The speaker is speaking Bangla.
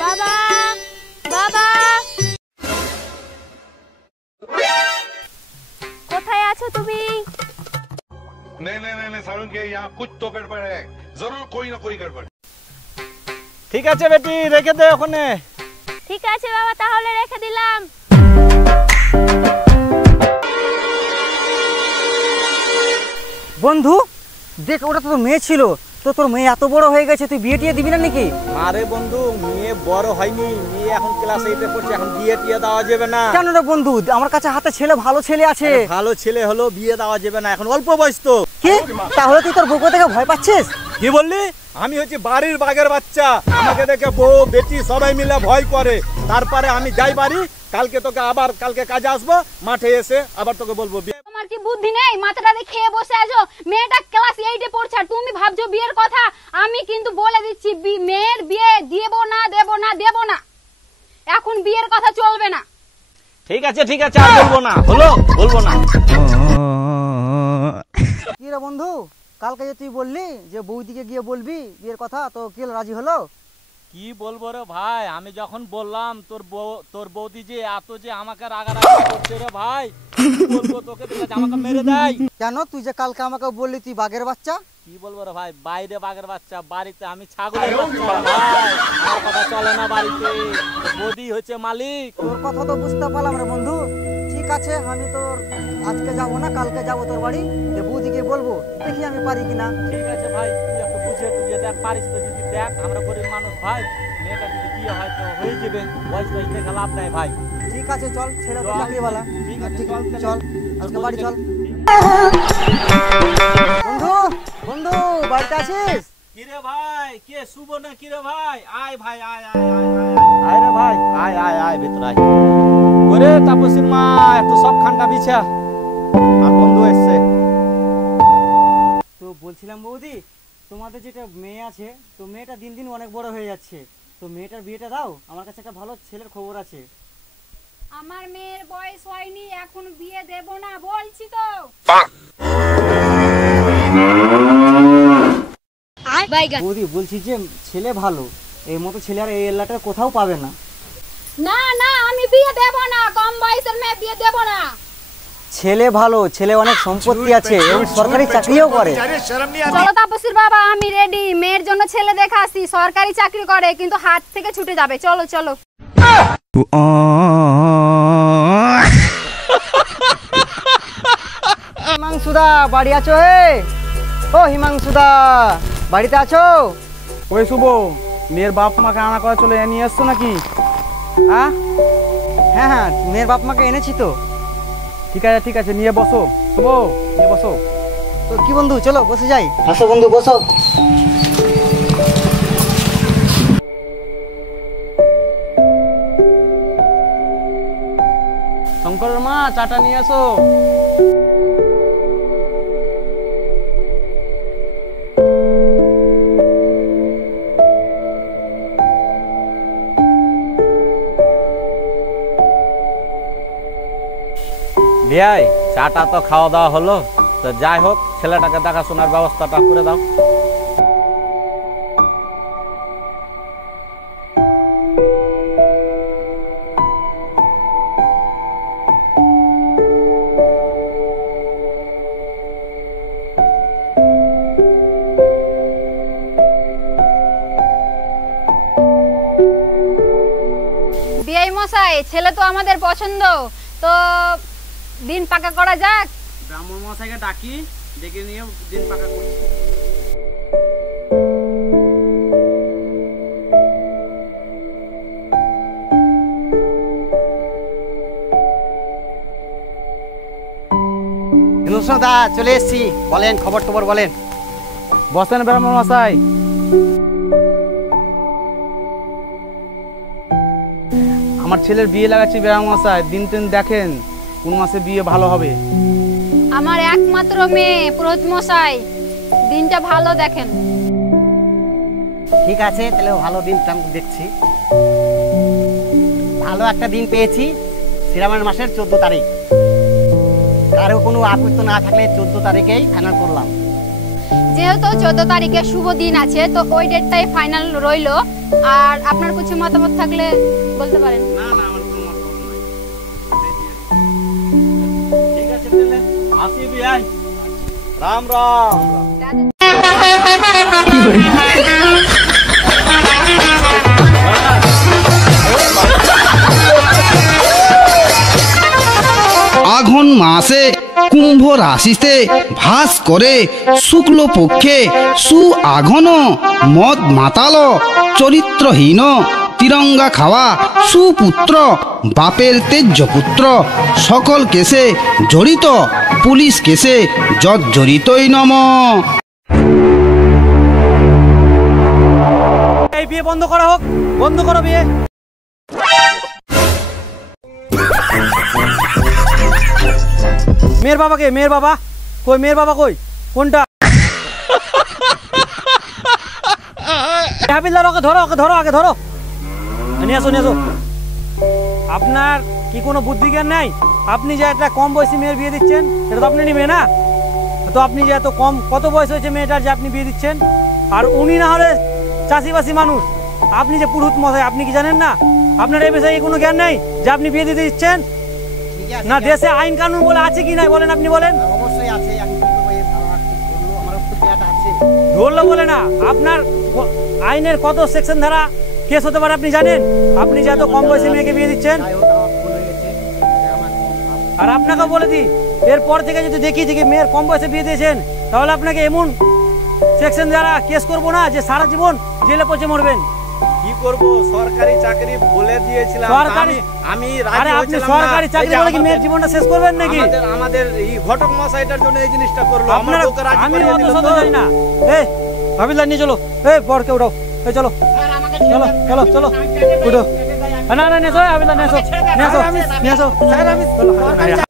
बाबा बाबा কোথায় আছো তুমি? नहीं नहीं नहीं सारुण के यहाँ कुछ तो गड़बड़ है, जरूर कोई ना कोई गड़बड़। ঠিক আছে বেটি, রেখে দে ওখানে। ঠিক আছে বাবা, তাহলে রেখে দিলাম। বন্ধু দেখ, ওটা তো তোর মেয়ে ছিল, তো তোর মেয়ে এত বড় হয়ে গেছে, তুই বিয়ে টিয়ে দিবি না নাকি? আরে বন্ধু, মেয়ে বড় হয়নি, মেয়ে এখন ক্লাস 8-এ পড়ছে, এখন বিয়ে টিয়ে দেওয়া যাবে না। কেন রে বন্ধু, আমার কাছে হাতে ছেলে, ভালো ছেলে আছে। ভালো ছেলে হলো বিয়ে দেওয়া যাবে না, এখন অল্প বয়স তো। কি তাহলে তুই তোর বউকে দেখে ভয় পাচ্ছিস? কি বললি? আমি হচ্ছে বাড়ির বাঘের বাচ্চা, আমাকে দেখে বউ বেটি সবাই মিলে ভয় করে। তারপরে আমি যাই বাড়ি, কালকে তোকে আবার কালকে কাজে আসবো, মাঠে এসে আবার তোকে বলবো। তোমার কি বুদ্ধি নেই? মাথাটা দিয়ে খেয়ে বসে আছো। মেয়েটা ক্লাস 8-এ পড়ছে, আর তুমি ভাবছো বিয়ের কথা। আমি কিন্তু বলে দিচ্ছি, মেয়ের বিয়ে দেব না, দেব না, দেব না। এখন বিয়ের কথা চলবে না। ঠিক আছে ঠিক আছে, আর বলবো না, হলো বলবো না। কি রে বন্ধু, কালকে যে তুই বললি যে বৌদিকে গিয়ে বলবি বিয়ের কথা, তো কি রাজি হলো? কি বলবো রে ভাই, আমি যখন বললাম তোর বৌদি যে এত যে আমাকে রাগারাগি করছে রে ভাই, কি বলবো তোকে, দেখে আমাকে মেরে দেয়। কেন, তুই যে কালকে আমাকে বললি তুই বাঘের বাচ্চা? কি বলবো রে ভাই, বাইরে বাঘের বাচ্চা, বাড়িতে আমি ছাগলের বাচ্চা ভাই, আমার কথা চলে না বাড়িতে, বৌদি হচ্ছে মালিক। তোর কথা তো বুঝতে পারলাম রে বন্ধু। ঠিক আছে, আমি তোর আজকে যাবো না, কালকে যাবো তোর বাড়ি, যে বৌদিকে বলবো, দেখি আমি পারি কিনা। ঠিক আছে ভাই, তুই একটু বুঝে টুঝে দেখ, পারিস তো যদি দেখ, আমরা গরিব মানুষ ভাই, মেয়েটা যদি বিয়ে হয় তো হয়ে যাবে, বয়স তো দেখে লাভ নাই ভাই। ঠিক আছে চল, ছেলে তো চাকরিওয়ালা। ঠিক আছে, ঠিক চল, চল আজকে বাড়ি চল। বন্ধু বন্ধু, বাড়িতে আছিস? কিরে ভাই, কে শুভ না কিরে ভাই? আয় ভাই, আয় আয় আয় আয় আয় রে ভাই, আয় আয় আয় ভেতর আয়। ওরে তাপসীর মা, একটু সব খান্ডা বিছা, আর বন্ধু এসছে। তো বলছিলাম বৌদি, তোমাদের যেটা মেয়ে আছে, তো মেয়েটা দিন দিন অনেক বড় হয়ে যাচ্ছে, তো মেয়েটার বিয়েটা দাও, আমার কাছে একটা ভালো ছেলের খবর আছে। আমার মেয়ের বয়স হয়নি, এখন বিয়ে দেব না বলছি তো। বৌদি বলছি যে ছেলে ভালো, এই মতো ছেলে আর এই এলাকার কোথাও পাবে না। না না, আমি বিয়ে দেব না, কম বয়সের মেয়ে বিয়ে দেব না। ছেলে ভালো, ছেলে অনেক সম্পত্তি আছে এবং সরকারি চাকরিও করে। চলো তাপসীর বাবা, আমি রেডি, মেয়ের জন্য ছেলে দেখা আসি, সরকারি চাকরি করে, কিন্তু হাত থেকে ছুটে যাবে। চলো চলো। হিমাংশুদা বাড়ি আছো? ও হিমাংশুদা, বাড়িতে আছো? ওই শুভ, মেয়ের বাপ মাকে আনা করা চলে নিয়ে এসছো নাকি? হ্যাঁ হ্যাঁ হ্যাঁ, মেয়ের বাপ মাকে এনেছি তো। ঠিক আছে, নিয়ে বসো শুভ, নিয়ে বসো। তো কি বন্ধু, চলো বসে যাই। আসো বন্ধু, বসো। শঙ্করের মা, চাটা নিয়ে এসো। ভাই, চাটা তো খাওয়া দাওয়া হলো, তো যাই হোক, ছেলেটাকে দেখাশোনার ব্যবস্থাটা করে দাও। বিআই মশাই, ছেলে তো আমাদের পছন্দ, তো দিন পাকা করা যাক। ব্রাহ্মণ মশাইকে ডাকি, ডেকে নিয়ে দিন পাকা করছি। দা চলে এসছি, বলেন খবর টবর বলেন। বসেন ব্রাহ্মণ মশাই। আমার ছেলের বিয়ে লাগাচ্ছি ব্রাহ্মণ মশাই, দিন দেখেন কোন মাসে বিয়ে ভালো হবে। আমার একমাত্র মেয়ে পুরোহিত মশাই, দিনটা ভালো দেখেন। ঠিক আছে, তাহলে ভালো দিন দেখছি। ভালো একটা দিন পেয়েছি, শ্রাবণ মাসের 14 তারিখ। কারো কোনো আপত্তি না থাকলে 14 তারিখেই ফাইনাল করলাম। যেহেতু 14 তারিখে শুভ দিন আছে, তো ওই ডেটটাই ফাইনাল রইলো। আর আপনার কিছু মতামত থাকলে বলতে পারেন। না না, আমার কোনো মতামত নাই। ঠিক আছে তাহলে আসি বিয়াই। রাম রাম। আঘন মাসে কুম্ভ রাশিতে ভাস করে শুক্ল পক্ষে সু আঘন মদ মাতাল চরিত্রহীন তিরঙ্গা খাওয়া সুপুত্র বাপের তেজ্য পুত্র সকল কেসে জড়িত পুলিশ কেসে জর্জরিতই নম। এই বিয়ে বন্ধ করা হোক, বন্ধ করো বিয়ে। মেয়ের বাবাকে, মেয়ের বাবা কই? মেয়ের বাবা কই? কোনটা? হাবিলদার ওকে ধরো, ওকে ধরো, আগে ধরো, নিয়ে আসো, নিয়ে আসো। আপনার কি কোনো বুদ্ধি জ্ঞান নাই? আপনি যে একটা কম বয়সী মেয়ের বিয়ে দিচ্ছেন, সেটা তো আপনি নিবে না। তো আপনি যে এত কম, কত বয়স হয়েছে মেয়েটার যে আপনি বিয়ে দিচ্ছেন? আর উনি না হলে চাষিবাসী মানুষ, আপনি যে পুরুত মশাই, আপনি কি জানেন না? আপনার এই বিষয়ে কোনো জ্ঞান নেই যে আপনি বিয়ে দিতে দিচ্ছেন? না দেশে আইন কানুন বলে আছে কি নাই বলেন, আপনি বলেন। অবশ্যই আছে, আমি কি করব, আমার তো পেট আছে। ধরলো বলে না, আপনার আইনের কত সেকশন ধারা কেস হতে পারে আপনি জানেন? আপনি যে এত কম বয়সী মেয়েকে বিয়ে দিচ্ছেন। আর আপনাকে বলে দিই, এরপর থেকে যদি দেখি যে মেয়ের কম বয়সে বিয়ে দিয়েছেন, তাহলে আপনাকে এমন সেকশন দ্বারা কেস করবো না যে সারা জীবন জেলে পচে মরবেন। কি করব, সরকারি চাকরি বলে দিয়েছিলাম। সরকারি, আমি আরে আপনি সরকারি চাকরি বলে কি মেয়ের জীবনটা শেষ করবেন নাকি? আমাদের এই ঘটক মশাইটার জন্য এই জিনিসটা করলো। আপনারা, আমি অত শত জানি না। এই হাবিলদার নিয়ে চলো, এই বরকে উঠাও, এই চলো চলো চলো চলো উঠো। না না, নিয়ে এসো হাবিলদার, নিয়ে এসো, নিয়ে এসো, নিয়ে এসো।